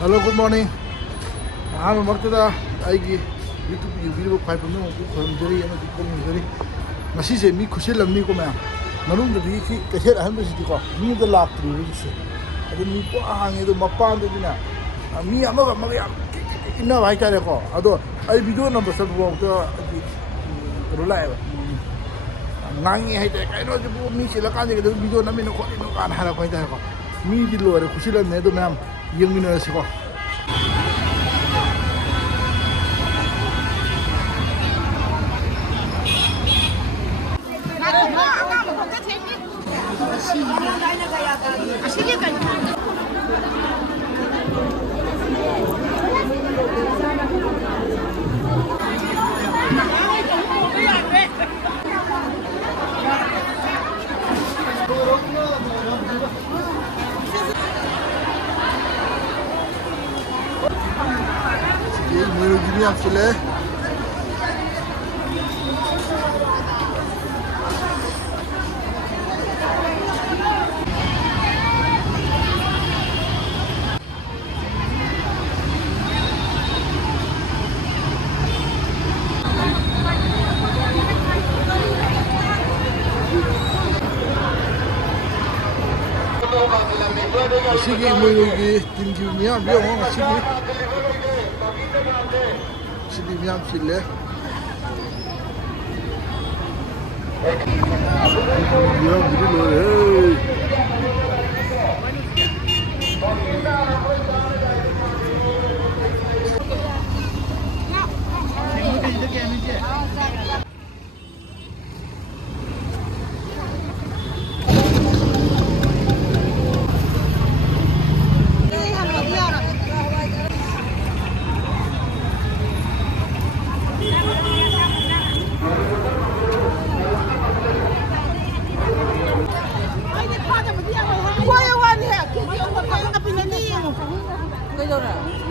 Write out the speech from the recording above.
Hello, good morning. I'm Martada. I give YouTube video quite a number of Jerry and the Jerry. Masisi, me Kushil and Nico Man. Malum the Viki, the head of Hambisico, me the lap through this. I didn't meet hang in the Mapan the dinner. Me, I'm not Maria. No, I can't recall. Although I be doing number 7 walk to reliable. Nangi, I know the me, she look at the video. I mean, I had a point. Me, the Lord, Kushil and Nedo Mam, young university. Menu gibi yaptılar. Sige menu gibi tinggi miyam dia orang sige. Sige miyam sile. Miyam gibi loh. Hey. Cái đâu nè?